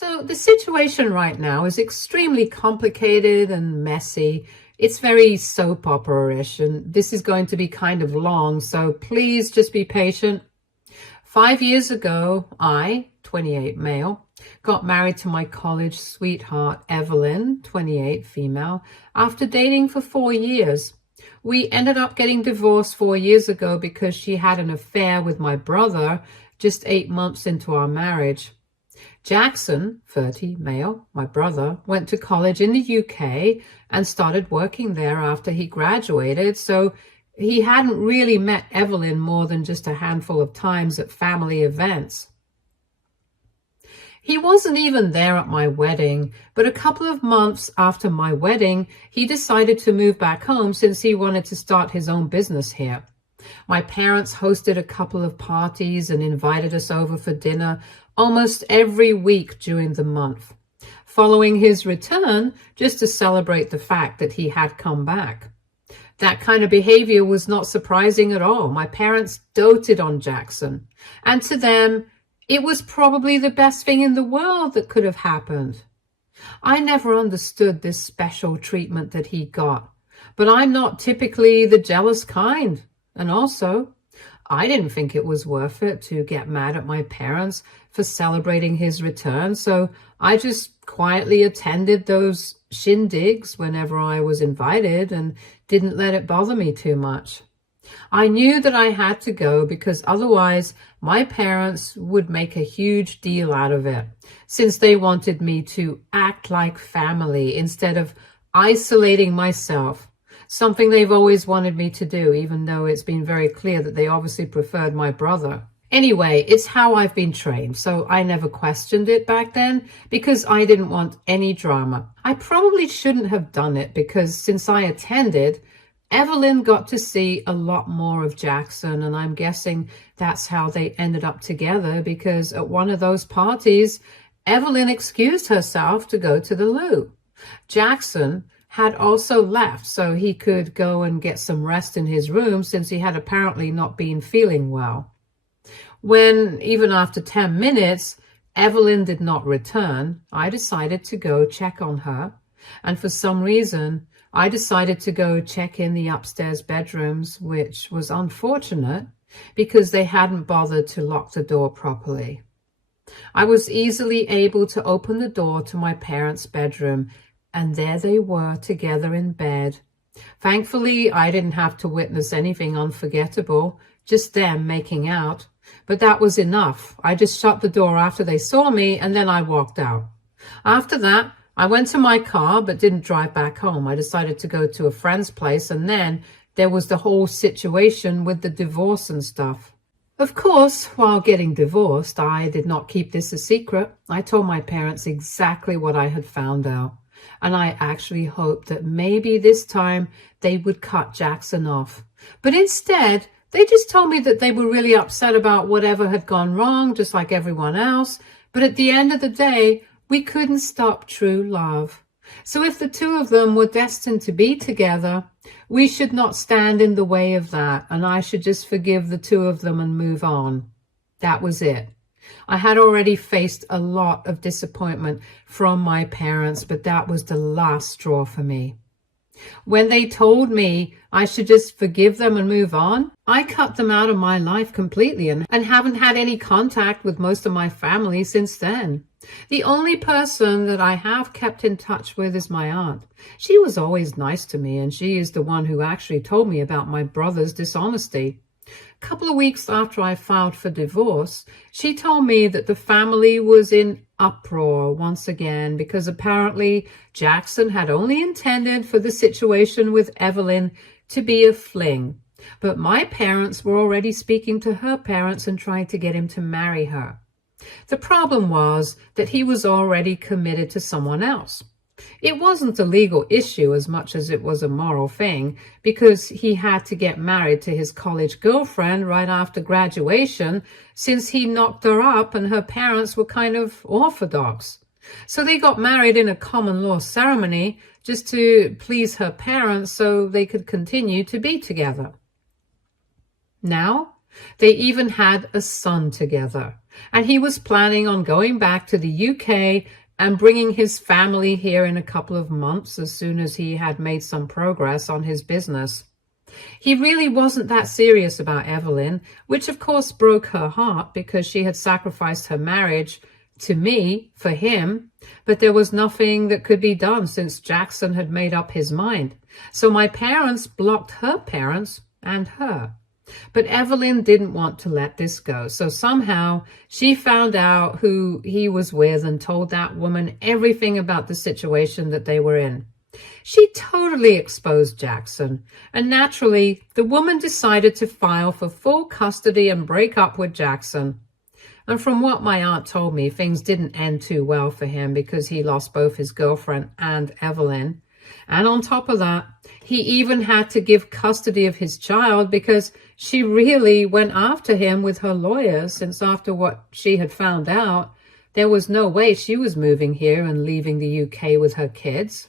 So the situation right now is extremely complicated and messy. It's very soap opera-ish, and this is going to be kind of long, so please just be patient. 5 years ago, I, 28 male, got married to my college sweetheart, Evelyn, 28 female, after dating for 4 years. We ended up getting divorced 4 years ago because she had an affair with my brother just 8 months into our marriage. Jackson, 30, male, my brother, went to college in the UK and started working there after he graduated, so he hadn't really met Evelyn more than just a handful of times at family events. He wasn't even there at my wedding, but a couple of months after my wedding, he decided to move back home since he wanted to start his own business here. My parents hosted a couple of parties and invited us over for dinner almost every week during the month, following his return just to celebrate the fact that he had come back. That kind of behavior was not surprising at all. My parents doted on Jackson, and to them, it was probably the best thing in the world that could have happened. I never understood this special treatment that he got, but I'm not typically the jealous kind. And also, I didn't think it was worth it to get mad at my parents for celebrating his return, so I just quietly attended those shindigs whenever I was invited and didn't let it bother me too much. I knew that I had to go because otherwise my parents would make a huge deal out of it, since they wanted me to act like family instead of isolating myself. Something they've always wanted me to do, even though it's been very clear that they obviously preferred my brother. Anyway, it's how I've been trained, so I never questioned it back then because I didn't want any drama. I probably shouldn't have done it because since I attended, Evelyn got to see a lot more of Jackson, and I'm guessing that's how they ended up together because at one of those parties, Evelyn excused herself to go to the loo. Jackson had also left so he could go and get some rest in his room since he had apparently not been feeling well. When, even after 10 minutes, Evelyn did not return, I decided to go check on her, and for some reason, I decided to go check in the upstairs bedrooms, which was unfortunate because they hadn't bothered to lock the door properly. I was easily able to open the door to my parents' bedroom, and there they were together in bed. Thankfully, I didn't have to witness anything unforgettable, just them making out. But that was enough. I just shut the door after they saw me, and then I walked out. After that, I went to my car, but didn't drive back home. I decided to go to a friend's place, and then there was the whole situation with the divorce and stuff. Of course, while getting divorced, I did not keep this a secret. I told my parents exactly what I had found out. And I actually hoped that maybe this time they would cut Jackson off. But instead, they just told me that they were really upset about whatever had gone wrong, just like everyone else. But at the end of the day, we couldn't stop true love. So if the two of them were destined to be together, we should not stand in the way of that, and I should just forgive the two of them and move on. That was it. I had already faced a lot of disappointment from my parents, but that was the last straw for me. When they told me I should just forgive them and move on, I cut them out of my life completely and haven't had any contact with most of my family since then. The only person that I have kept in touch with is my aunt. She was always nice to me, and she is the one who actually told me about my brother's dishonesty. A couple of weeks after I filed for divorce, she told me that the family was in uproar once again because apparently Jackson had only intended for the situation with Evelyn to be a fling. But my parents were already speaking to her parents and trying to get him to marry her. The problem was that he was already committed to someone else. It wasn't a legal issue as much as it was a moral thing because he had to get married to his college girlfriend right after graduation since he knocked her up and her parents were kind of orthodox. So they got married in a common law ceremony just to please her parents so they could continue to be together. Now, They even had a son together, and he was planning on going back to the UK and bringing his family here in a couple of months as soon as he had made some progress on his business. He really wasn't that serious about Evelyn, which of course broke her heart because she had sacrificed her marriage to me for him, but there was nothing that could be done since Jackson had made up his mind. So my parents blocked her parents and her. But Evelyn didn't want to let this go, so somehow she found out who he was with and told that woman everything about the situation that they were in. She totally exposed Jackson, and naturally, the woman decided to file for full custody and break up with Jackson. And from what my aunt told me, things didn't end too well for him because he lost both his girlfriend and Evelyn. And on top of that, he even had to give custody of his child because she really went after him with her lawyers, since after what she had found out, there was no way she was moving here and leaving the UK with her kids.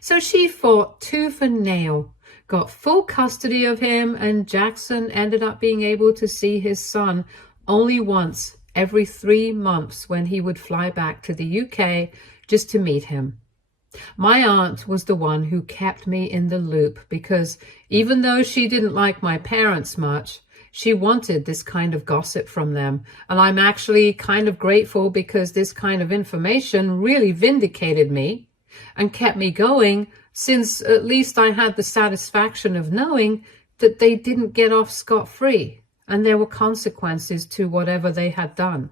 So she fought tooth and nail, got full custody of him, and Jackson ended up being able to see his son only once every 3 months when he would fly back to the UK just to meet him. My aunt was the one who kept me in the loop because even though she didn't like my parents much, she wanted this kind of gossip from them. And I'm actually kind of grateful because this kind of information really vindicated me and kept me going, since at least I had the satisfaction of knowing that they didn't get off scot-free and there were consequences to whatever they had done.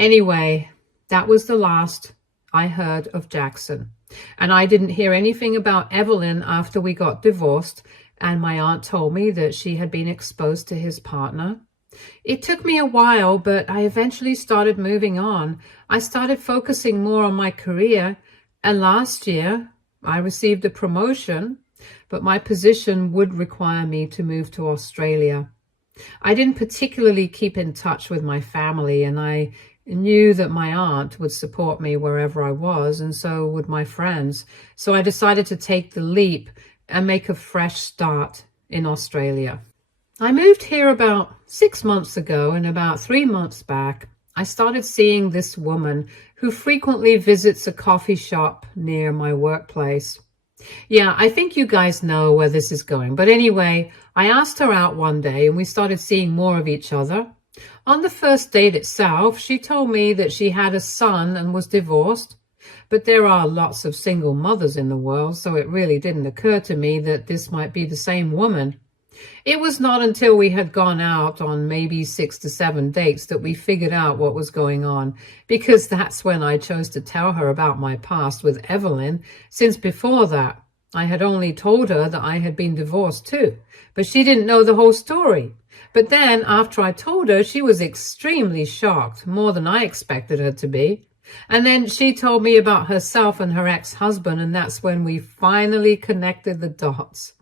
Anyway, that was the last I heard of Jackson, and I didn't hear anything about Evelyn after we got divorced, and my aunt told me that she had been exposed to his partner. It took me a while, but I eventually started moving on. I started focusing more on my career, and last year I received a promotion, but my position would require me to move to Australia. I didn't particularly keep in touch with my family, and I knew that my aunt would support me wherever I was, and so would my friends. So I decided to take the leap and make a fresh start in Australia. I moved here about 6 months ago, and about 3 months back, I started seeing this woman who frequently visits a coffee shop near my workplace. Yeah, I think you guys know where this is going. But anyway, I asked her out one day and we started seeing more of each other. On the first date itself, she told me that she had a son and was divorced. But there are lots of single mothers in the world, so it really didn't occur to me that this might be the same woman. It was not until we had gone out on maybe 6 to 7 dates that we figured out what was going on, because that's when I chose to tell her about my past with Evelyn, since before that I had only told her that I had been divorced too, but she didn't know the whole story. But then after I told her, she was extremely shocked, more than I expected her to be. And then she told me about herself and her ex-husband, and that's when we finally connected the dots.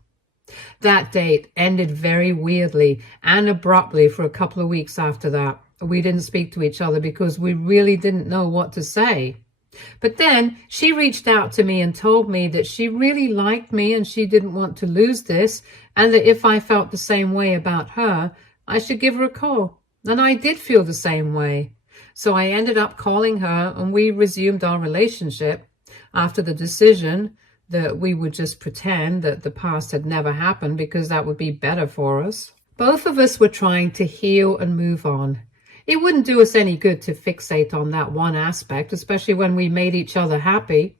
That date ended very weirdly and abruptly for a couple of weeks after that. We didn't speak to each other because we really didn't know what to say. But then she reached out to me and told me that she really liked me and she didn't want to lose this, and that if I felt the same way about her, I should give her a call. And I did feel the same way. So I ended up calling her and we resumed our relationship after the decision that we would just pretend that the past had never happened because that would be better for us. Both of us were trying to heal and move on. It wouldn't do us any good to fixate on that one aspect, especially when we made each other happy.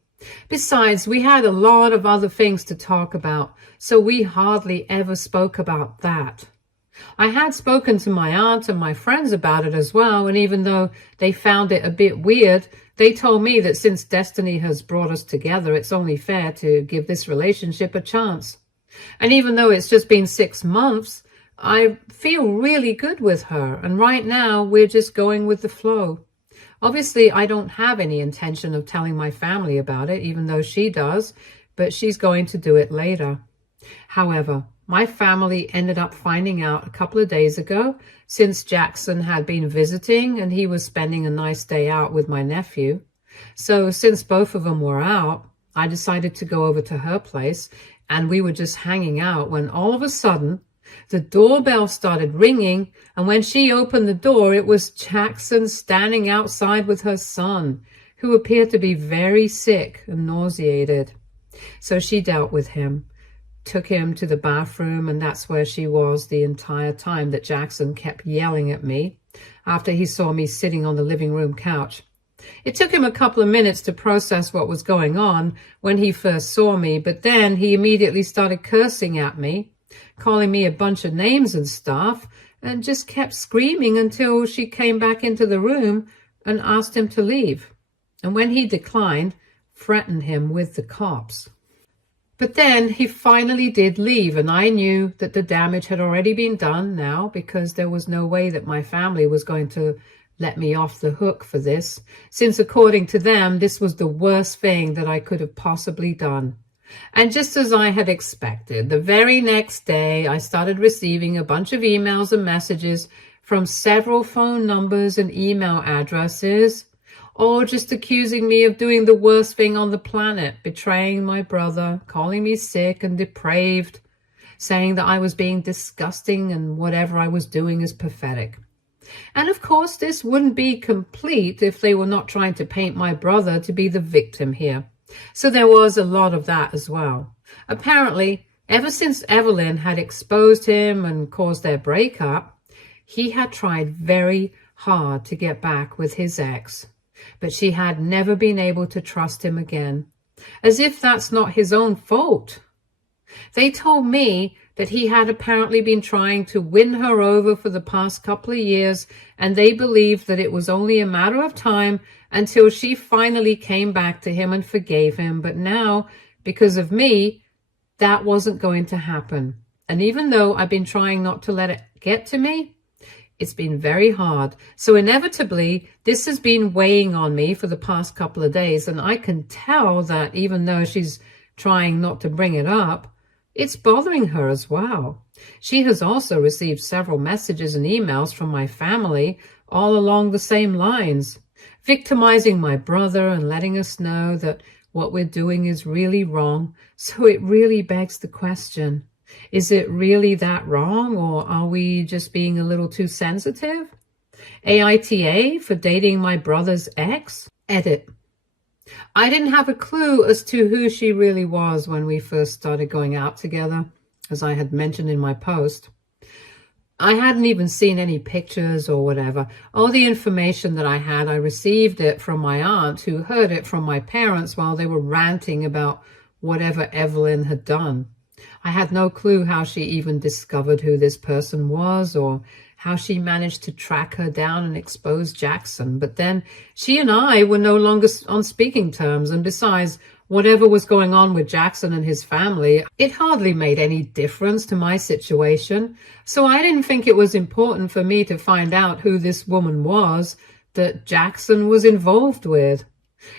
Besides, we had a lot of other things to talk about, so we hardly ever spoke about that. I had spoken to my aunt and my friends about it as well, and even though they found it a bit weird, they told me that since destiny has brought us together, it's only fair to give this relationship a chance. And even though it's just been 6 months, I feel really good with her, and right now we're just going with the flow. Obviously, I don't have any intention of telling my family about it, even though she does, but she's going to do it later. However, my family ended up finding out a couple of days ago, since Jackson had been visiting and he was spending a nice day out with my nephew. So since both of them were out, I decided to go over to her place, and we were just hanging out when all of a sudden The doorbell started ringing, and when she opened the door, it was Jackson standing outside with her son, who appeared to be very sick and nauseated. So she dealt with him, took him to the bathroom, and that's where she was the entire time that Jackson kept yelling at me after he saw me sitting on the living room couch. It took him a couple of minutes to process what was going on when he first saw me, but then he immediately started cursing at me, calling me a bunch of names and stuff, and just kept screaming until she came back into the room and asked him to leave. And when he declined, threatened him with the cops. But then he finally did leave, and I knew that the damage had already been done now, because there was no way that my family was going to let me off the hook for this, since according to them, this was the worst thing that I could have possibly done. And just as I had expected, the very next day, I started receiving a bunch of emails and messages from several phone numbers and email addresses, all just accusing me of doing the worst thing on the planet, betraying my brother, calling me sick and depraved, saying that I was being disgusting and whatever I was doing is pathetic. And of course, this wouldn't be complete if they were not trying to paint my brother to be the victim here. So there was a lot of that as well. Apparently, ever since Evelyn had exposed him and caused their breakup, he had tried very hard to get back with his ex, but she had never been able to trust him again, as if that's not his own fault. They told me that he had apparently been trying to win her over for the past couple of years, and they believed that it was only a matter of time until she finally came back to him and forgave him. But now, because of me, that wasn't going to happen. And even though I've been trying not to let it get to me, it's been very hard. So inevitably, this has been weighing on me for the past couple of days, and I can tell that even though she's trying not to bring it up, it's bothering her as well. She has also received several messages and emails from my family all along the same lines, victimizing my brother and letting us know that what we're doing is really wrong. So it really begs the question, is it really that wrong, or are we just being a little too sensitive? AITA for dating my brother's ex? Edit. I didn't have a clue as to who she really was when we first started going out together, as I had mentioned in my post. I hadn't even seen any pictures or whatever. All the information that I had, I received it from my aunt, who heard it from my parents while they were ranting about whatever Evelyn had done. I had no clue how she even discovered who this person was, or how she managed to track her down and expose Jackson. But then she and I were no longer on speaking terms, and besides, whatever was going on with Jackson and his family, it hardly made any difference to my situation. So I didn't think it was important for me to find out who this woman was that Jackson was involved with.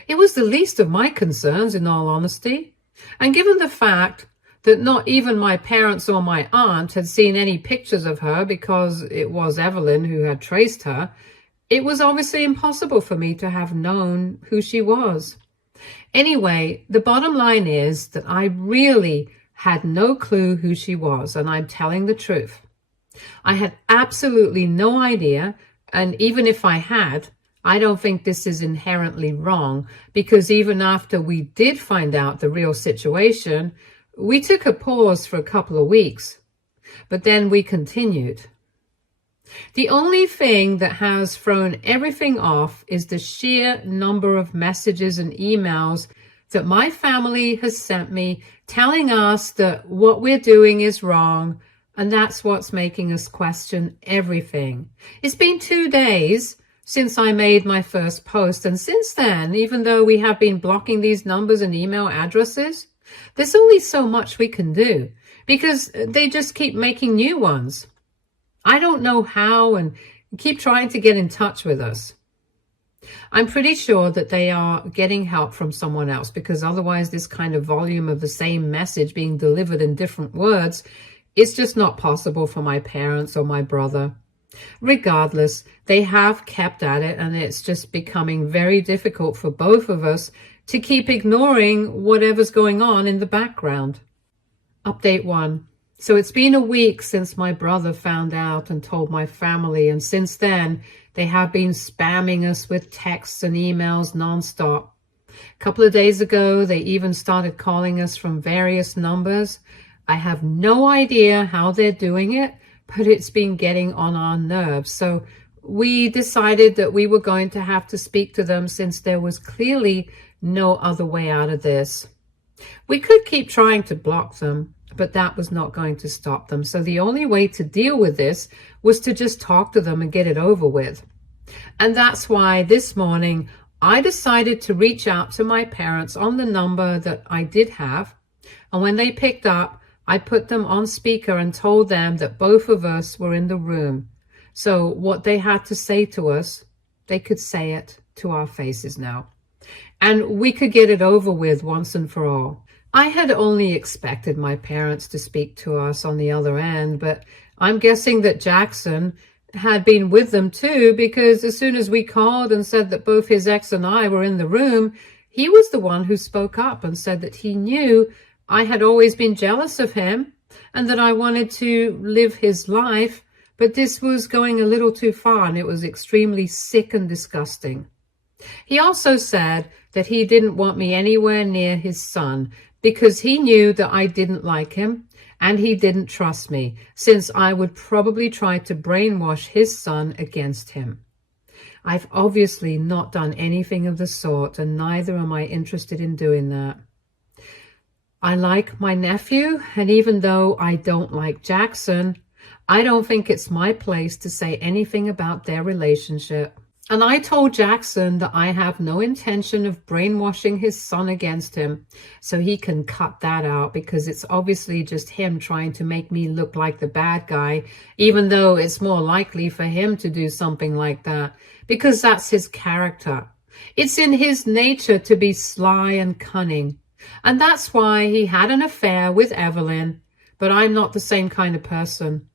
It was the least of my concerns, in all honesty. And given the fact that not even my parents or my aunt had seen any pictures of her because it was Evelyn who had traced her, it was obviously impossible for me to have known who she was. Anyway, the bottom line is that I really had no clue who she was, and I'm telling the truth. I had absolutely no idea, and even if I had, I don't think this is inherently wrong, because even after we did find out the real situation, we took a pause for a couple of weeks, but then we continued. The only thing that has thrown everything off is the sheer number of messages and emails that my family has sent me telling us that what we're doing is wrong, and that's what's making us question everything. It's been 2 days since I made my first post, and since then, even though we have been blocking these numbers and email addresses, there's only so much we can do because they just keep making new ones. I don't know how, and keep trying to get in touch with us. I'm pretty sure that they are getting help from someone else, because otherwise this kind of volume of the same message being delivered in different words is just not possible for my parents or my brother. Regardless, they have kept at it, and it's just becoming very difficult for both of us to keep ignoring whatever's going on in the background. Update 1. So it's been a week since my brother found out and told my family, and since then they have been spamming us with texts and emails nonstop. A couple of days ago, they even started calling us from various numbers. I have no idea how they're doing it, but it's been getting on our nerves. So we decided that we were going to have to speak to them since there was clearly no other way out of this. We could keep trying to block them, but that was not going to stop them. So the only way to deal with this was to just talk to them and get it over with. And that's why this morning I decided to reach out to my parents on the number that I did have. And when they picked up, I put them on speaker and told them that both of us were in the room. So what they had to say to us, they could say it to our faces now. And we could get it over with once and for all. I had only expected my parents to speak to us on the other end, but I'm guessing that Jackson had been with them too, because as soon as we called and said that both his ex and I were in the room, he was the one who spoke up and said that he knew I had always been jealous of him and that I wanted to live his life, but this was going a little too far and it was extremely sick and disgusting. He also said that he didn't want me anywhere near his son because he knew that I didn't like him and he didn't trust me, since I would probably try to brainwash his son against him. I've obviously not done anything of the sort, and neither am I interested in doing that. I like my nephew, and even though I don't like Jackson, I don't think it's my place to say anything about their relationship. And I told Jackson that I have no intention of brainwashing his son against him, so he can cut that out, because it's obviously just him trying to make me look like the bad guy, even though it's more likely for him to do something like that, because that's his character. It's in his nature to be sly and cunning, and that's why he had an affair with Evelyn, but I'm not the same kind of person.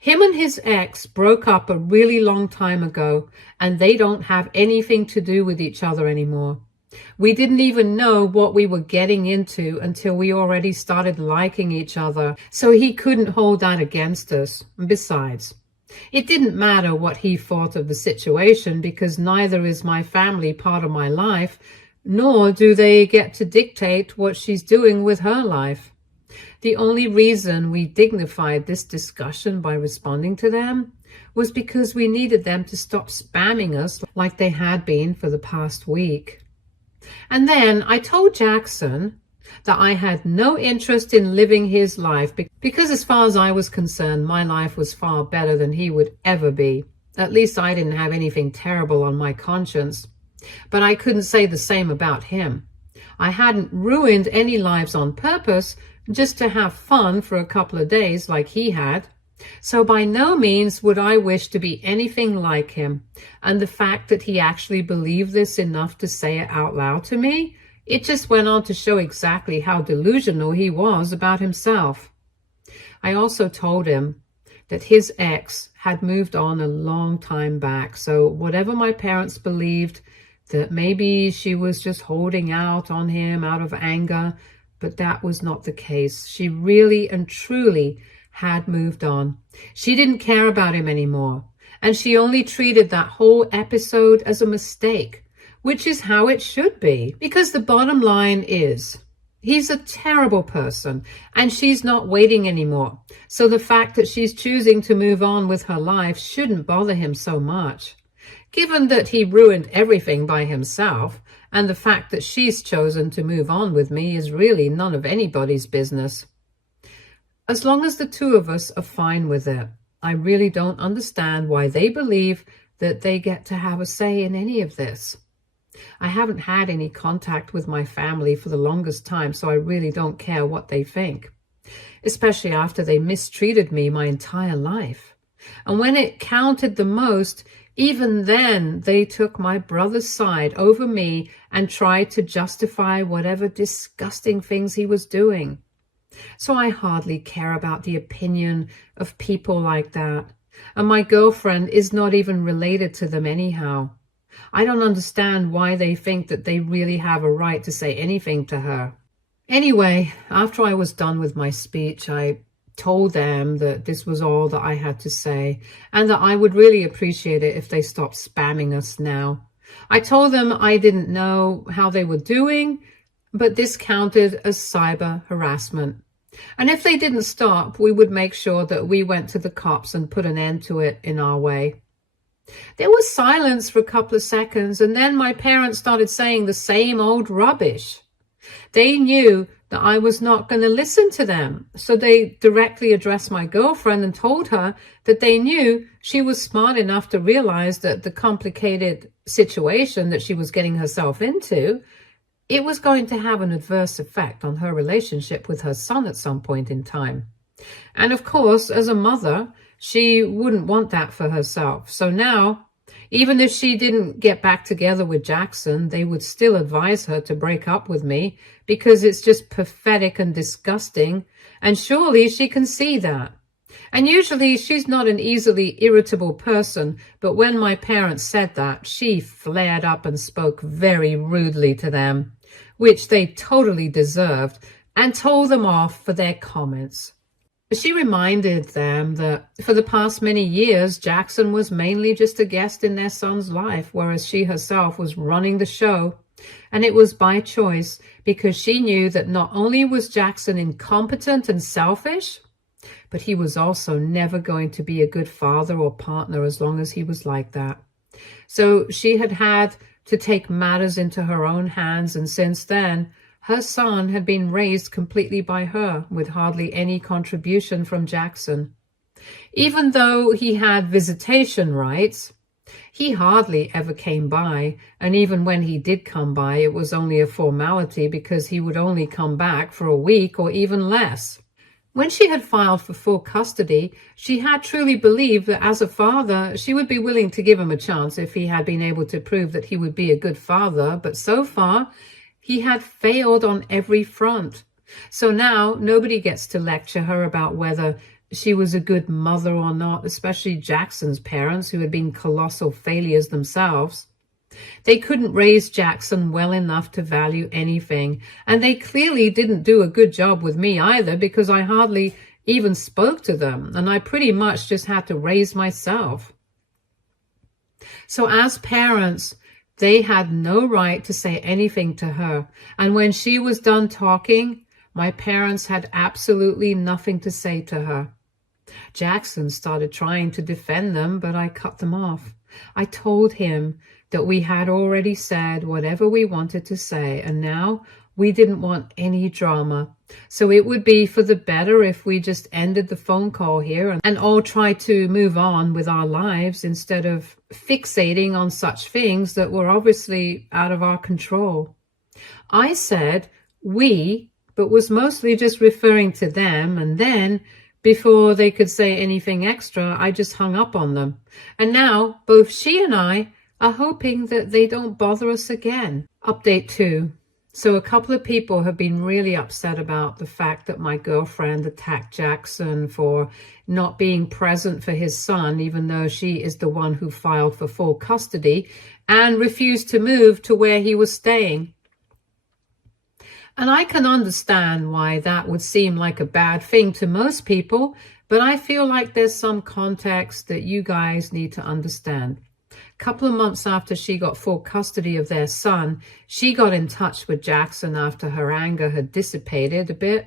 Him and his ex broke up a really long time ago, and they don't have anything to do with each other anymore. We didn't even know what we were getting into until we already started liking each other, so he couldn't hold that against us. Besides, it didn't matter what he thought of the situation, because neither is my family part of my life, nor do they get to dictate what she's doing with her life. The only reason we dignified this discussion by responding to them was because we needed them to stop spamming us like they had been for the past week. And then I told Jackson that I had no interest in living his life because, as far as I was concerned, my life was far better than he would ever be. At least I didn't have anything terrible on my conscience. But I couldn't say the same about him. I hadn't ruined any lives on purpose just to have fun for a couple of days like he had. So by no means would I wish to be anything like him. And the fact that he actually believed this enough to say it out loud to me, it just went on to show exactly how delusional he was about himself. I also told him that his ex had moved on a long time back. So whatever my parents believed, that maybe she was just holding out on him out of anger, but that was not the case. She really and truly had moved on. She didn't care about him anymore, and she only treated that whole episode as a mistake, which is how it should be, because the bottom line is, he's a terrible person, and she's not waiting anymore. So the fact that she's choosing to move on with her life shouldn't bother him so much. Given that he ruined everything by himself, and the fact that she's chosen to move on with me is really none of anybody's business. As long as the two of us are fine with it, I really don't understand why they believe that they get to have a say in any of this. I haven't had any contact with my family for the longest time, so I really don't care what they think, especially after they mistreated me my entire life. And when it counted the most, even then, they took my brother's side over me and tried to justify whatever disgusting things he was doing. So I hardly care about the opinion of people like that. And my girlfriend is not even related to them anyhow. I don't understand why they think that they really have a right to say anything to her. Anyway, after I was done with my speech, I told them that this was all that I had to say and that I would really appreciate it if they stopped spamming us now. I told them I didn't know how they were doing, but this counted as cyber harassment. And if they didn't stop, we would make sure that we went to the cops and put an end to it in our way. There was silence for a couple of seconds, and then my parents started saying the same old rubbish. They knew that I was not going to listen to them, so they directly addressed my girlfriend and told her that they knew she was smart enough to realize that the complicated situation that she was getting herself into, it was going to have an adverse effect on her relationship with her son at some point in time. And of course, as a mother, she wouldn't want that for herself. So now, even if she didn't get back together with Jackson, they would still advise her to break up with me because it's just pathetic and disgusting. And surely she can see that. And usually she's not an easily irritable person, but when my parents said that, she flared up and spoke very rudely to them, which they totally deserved, and told them off for their comments. She reminded them that for the past many years, Jackson was mainly just a guest in their son's life, whereas she herself was running the show. And it was by choice, because she knew that not only was Jackson incompetent and selfish, but he was also never going to be a good father or partner as long as he was like that. So she had to take matters into her own hands, and since then, her son had been raised completely by her, with hardly any contribution from Jackson. Even though he had visitation rights, he hardly ever came by, and even when he did come by, it was only a formality because he would only come back for a week or even less. When she had filed for full custody, she had truly believed that as a father, she would be willing to give him a chance if he had been able to prove that he would be a good father, but so far, he had failed on every front. So now nobody gets to lecture her about whether she was a good mother or not, especially Jackson's parents, who had been colossal failures themselves. They couldn't raise Jackson well enough to value anything, and they clearly didn't do a good job with me either, because I hardly even spoke to them, and I pretty much just had to raise myself. So as parents, they had no right to say anything to her, and when she was done talking, my parents had absolutely nothing to say to her. Jackson started trying to defend them, but I cut them off. I told him that we had already said whatever we wanted to say, and now we didn't want any drama. So it would be for the better if we just ended the phone call here and all try to move on with our lives instead of fixating on such things that were obviously out of our control. I said we, but was mostly just referring to them, and then before they could say anything extra, I just hung up on them. And now both she and I are hoping that they don't bother us again. Update 2. So a couple of people have been really upset about the fact that my girlfriend attacked Jackson for not being present for his son, even though she is the one who filed for full custody and refused to move to where he was staying. And I can understand why that would seem like a bad thing to most people, but I feel like there's some context that you guys need to understand. A couple of months after she got full custody of their son, she got in touch with Jackson after her anger had dissipated a bit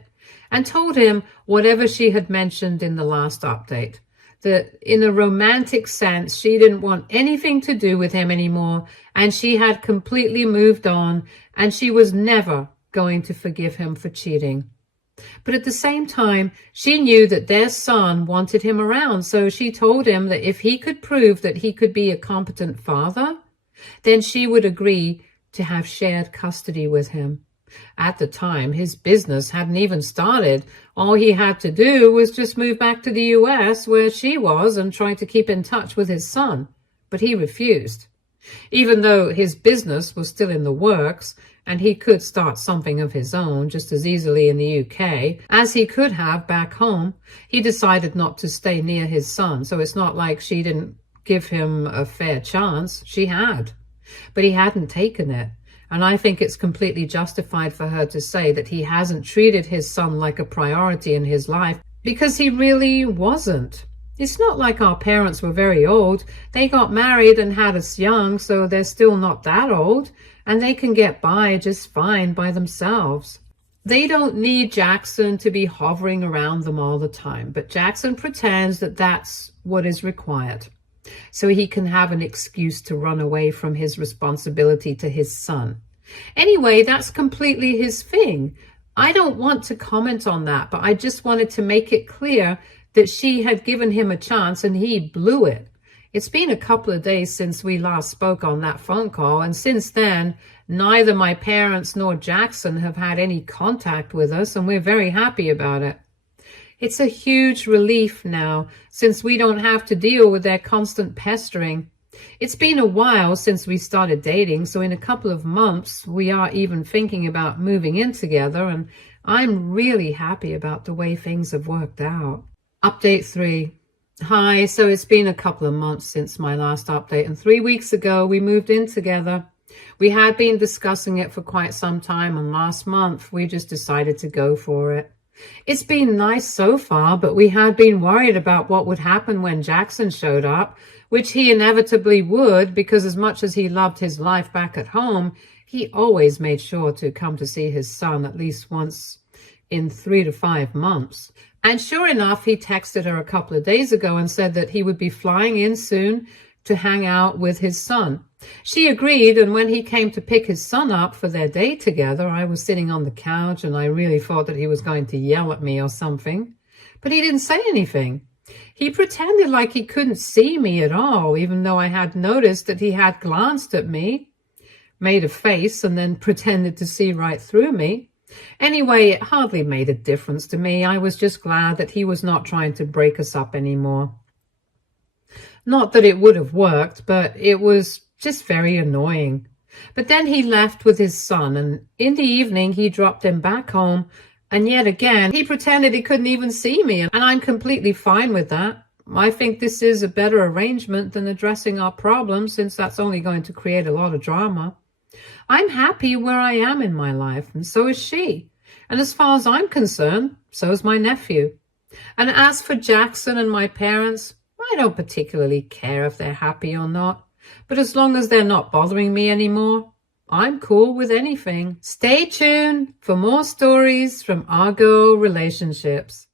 and told him whatever she had mentioned in the last update, that in a romantic sense, she didn't want anything to do with him anymore, and she had completely moved on, and she was never going to forgive him for cheating. But at the same time, she knew that their son wanted him around, so she told him that if he could prove that he could be a competent father, then she would agree to have shared custody with him. At the time, his business hadn't even started. All he had to do was just move back to the US where she was and try to keep in touch with his son. But he refused. Even though his business was still in the works, and he could start something of his own just as easily in the UK as he could have back home, he decided not to stay near his son. So it's not like she didn't give him a fair chance. She had. But he hadn't taken it. And I think it's completely justified for her to say that he hasn't treated his son like a priority in his life because he really wasn't. It's not like our parents were very old. They got married and had us young, so they're still not that old, and they can get by just fine by themselves. They don't need Jackson to be hovering around them all the time, but Jackson pretends that that's what is required, so he can have an excuse to run away from his responsibility to his son. Anyway, that's completely his thing. I don't want to comment on that, but I just wanted to make it clear that she had given him a chance and he blew it. It's been a couple of days since we last spoke on that phone call, and since then, neither my parents nor Jackson have had any contact with us, and we're very happy about it. It's a huge relief now, since we don't have to deal with their constant pestering. It's been a while since we started dating, so in a couple of months, we are even thinking about moving in together, and I'm really happy about the way things have worked out. Update 3. Hi, so it's been a couple of months since my last update, and 3 weeks ago we moved in together. We had been discussing it for quite some time, and last month we just decided to go for it. It's been nice so far, but we had been worried about what would happen when Jackson showed up, which he inevitably would, because as much as he loved his life back at home, he always made sure to come to see his son at least once in 3 to 5 months. And sure enough, he texted her a couple of days ago and said that he would be flying in soon to hang out with his son. She agreed, and when he came to pick his son up for their day together, I was sitting on the couch and I really thought that he was going to yell at me or something. But he didn't say anything. He pretended like he couldn't see me at all, even though I had noticed that he had glanced at me, made a face, and then pretended to see right through me. Anyway, it hardly made a difference to me. I was just glad that he was not trying to break us up anymore. Not that it would have worked, but it was just very annoying. But then he left with his son, and in the evening he dropped him back home, and yet again he pretended he couldn't even see me, and I'm completely fine with that. I think this is a better arrangement than addressing our problems, since that's only going to create a lot of drama. I'm happy where I am in my life, and so is she. And as far as I'm concerned, so is my nephew. And as for Jackson and my parents, I don't particularly care if they're happy or not. But as long as they're not bothering me anymore, I'm cool with anything. Stay tuned for more stories from Argo Relationships.